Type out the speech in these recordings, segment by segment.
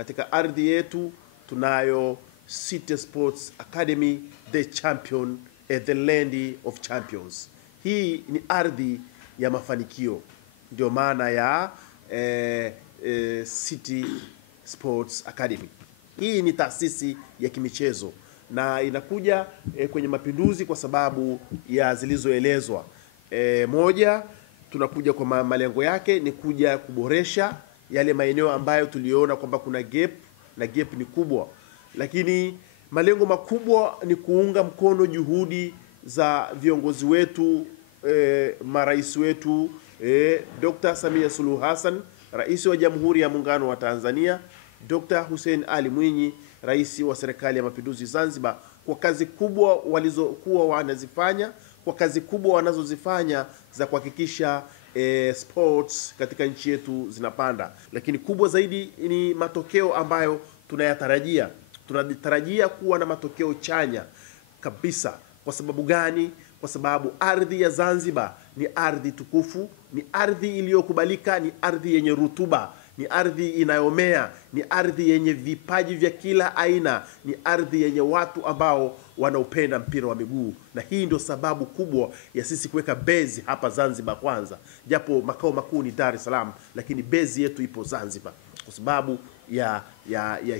katika ardhi yetu tunayo City Sports Academy, the champion, the land of champions. Hii ni ardhi ya mafanikio, ndio maana ya City Sports Academy. Hii ni taasisi ya kimichezo na inakuja kwenye mapinduzi kwa sababu ya zilizoelezwa. Moja, tunakuja kwa malengo yake ni kuja kuboresha yale maeneo ambayo tuliona kwamba kuna gap na gap ni kubwa, lakini malengo makubwa ni kuunga mkono juhudi za viongozi wetu, marais wetu, Dr. Samia Suluhu Hassan, Rais wa Jamhuri ya Muungano wa Tanzania, Dr. Hussein Ali Mwinyi, Rais wa Serikali ya Mapinduzi Zanzibar, kwa kazi kubwa walizokuwa wanazifanya, kwa kazi kubwa wanazozifanya za kuhakikisha sports katika nchi yetu zinapanda. Lakini kubwa zaidi ni matokeo ambayo tunayatarajia. Tunatarajia kuwa na matokeo chanya kabisa. Kwa sababu gani? Kwa sababu ardhi ya Zanzibar ni ardhi tukufu, ni ardhi iliyokubalika, ni ardhi yenye rutuba, ni ardhi inayomea, ni ardhi yenye vipaji vya kila aina, ni ardhi yenye watu ambao wanaupenda mpira wa miguu. Na hii ndio sababu kubwa ya sisi kuweka base hapa Zanzibar kwanza. Japo makao makuu ni Dar es Salaam, lakini base yetu ipo Zanzibar kwa sababu ya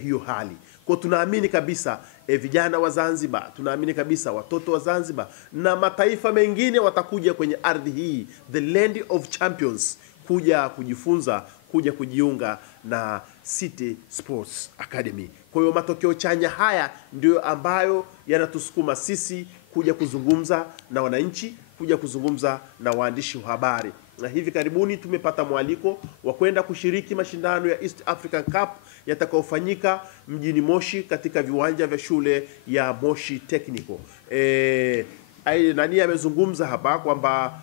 hiyo hali. Kwa tunaamini kabisa vijana wa Zanzibar, tunaamini kabisa watoto wa Zanzibar na mataifa mengine watakuja kwenye ardhi hii, the land of champions, kuja kujifunza, kuja kujiunga na City Sports Academy. Kwa hiyo matokeo chanya haya ndio ambayo yanatusukuma sisi kuja kuzungumza na wananchi, kuja kuzungumza na waandishi wa habari. Na hivi karibuni tumepata mwaliko wa kwenda kushiriki mashindano ya East African Cup yatakayofanyika mjini Moshi katika viwanja vya shule ya Moshi Technical. Nani amezungumza hapa kwamba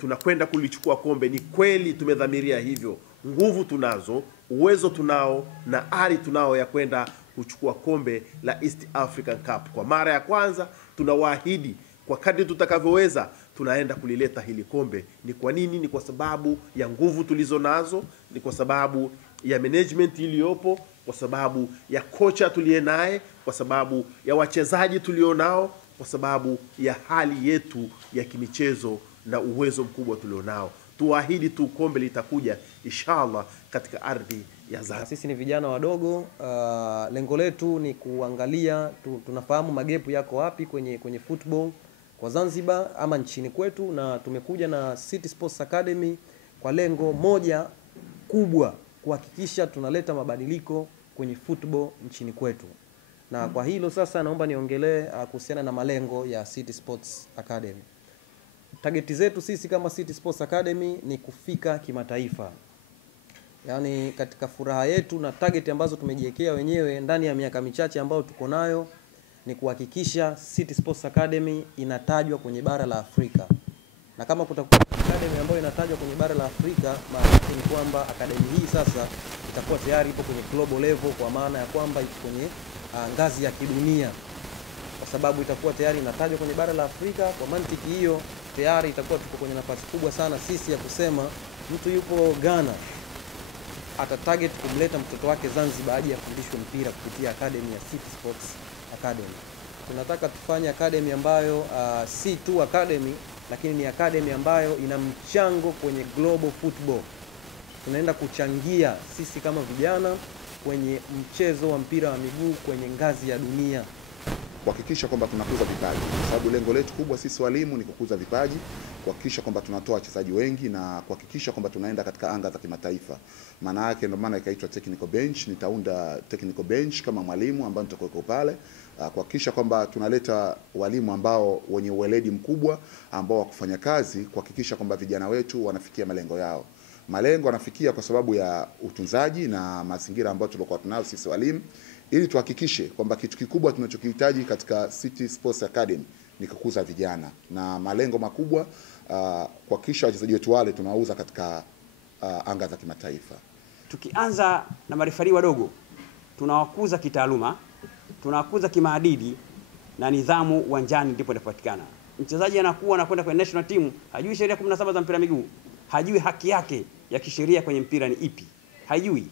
tunakwenda kulichukua kombe. Ni kweli tumedhamiria hivyo. Nguvu tunazo, uwezo tunao na ari tunao ya kwenda kuchukua kombe la East African Cup. Kwa mara ya kwanza tunawaahidi kwa kadri tutakavyoweza tunaenda kulileta hili kombe. Ni kwa nini? Ni kwa sababu ya nguvu tulizo nazo, ni kwa sababu ya management iliyopo, kwa sababu ya kocha tuliye naye, kwa sababu ya wachezaji tulionao, kwa sababu ya hali yetu ya kimichezo na uwezo mkubwa tulionao. Tuahidi tu kombe litakuja inshallah katika ardhi ya Zanzibar. Sisi ni vijana wadogo, lengo letu ni kuangalia tunafahamu magepu yako wapi kwenye football kwa Zanzibar ama nchini kwetu, na tumekuja na City Sports Academy kwa lengo moja kubwa, kuhakikisha tunaleta mabadiliko kwenye football nchini kwetu. Na kwa hilo sasa naomba niongelee kuhusiana na malengo ya City Sports Academy. Targeti zetu sisi kama City Sports Academy ni kufika kimataifa. Yaani katika furaha yetu na target ambazo tumejiwekea wenyewe ndani ya miaka michache ambayo tuko nayo ni kuhakikisha City Sports Academy inatajwa kwenye bara la Afrika. Na kama kutakuwa academy ambayo inatajwa kwenye bara la Afrika, maana yake ni kwamba academy hii sasa itakuwa tayari ipo kwenye global level, kwa maana ya kwamba iko kwenye ngazi ya kidunia. Kwa sababu itakuwa tayari inatajwa kwenye bara la Afrika. Kwa mantiki hiyo tayari itakuwa tuko kwenye nafasi kubwa sana sisi ya kusema mtu yupo Ghana atatarget kumleta mtoto wake Zanzibar aje afundishwe mpira kupitia academy ya City Sports Academy. Tunataka tufanye academy ambayo si tu academy, lakini ni academy ambayo ina mchango kwenye global football. Tunaenda kuchangia sisi kama vijana kwenye mchezo wa mpira wa miguu kwenye ngazi ya dunia, kuhakikisha kwamba tunakuza vipaji, kwa sababu lengo letu kubwa sisi walimu ni kukuza vipaji, kuhakikisha kwamba tunatoa wachezaji wengi na kuhakikisha kwamba tunaenda katika anga za kimataifa. Maana yake ndio maana ikaitwa technical bench. Nitaunda technical bench kama mwalimu ambao nitakuwa pale, kuhakikisha kwamba tunaleta walimu ambao wenye uweledi mkubwa ambao wa kufanya kazi, kuhakikisha kwamba vijana wetu wanafikia malengo yao. Malengo wanafikia kwa sababu ya utunzaji na mazingira ambayo tulikuwa tunao sisi walimu, ili tuhakikishe kwamba kitu kikubwa tunachokihitaji katika City Sports Academy ni kukuza vijana na malengo makubwa, kuhakikisha wachezaji wetu wale tunawauza katika anga za kimataifa. Tukianza na marefari wadogo, tunawakuza kitaaluma, tunawakuza kimaadili na nidhamu uwanjani, ndipo inapatikana. Mchezaji anakuwa anakwenda kwenye national team, hajui sheria 17 za mpira miguu, hajui haki yake ya kisheria kwenye mpira ni ipi, hajui.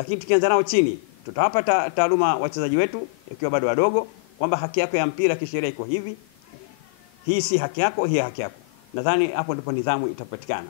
lakini tukianza nao chini, tutawapa taaluma wachezaji wetu ikiwa bado wadogo, kwamba haki yako ya mpira kisheria iko hivi, hii si haki yako, hii haki yako. Nadhani hapo ndipo nidhamu itapatikana.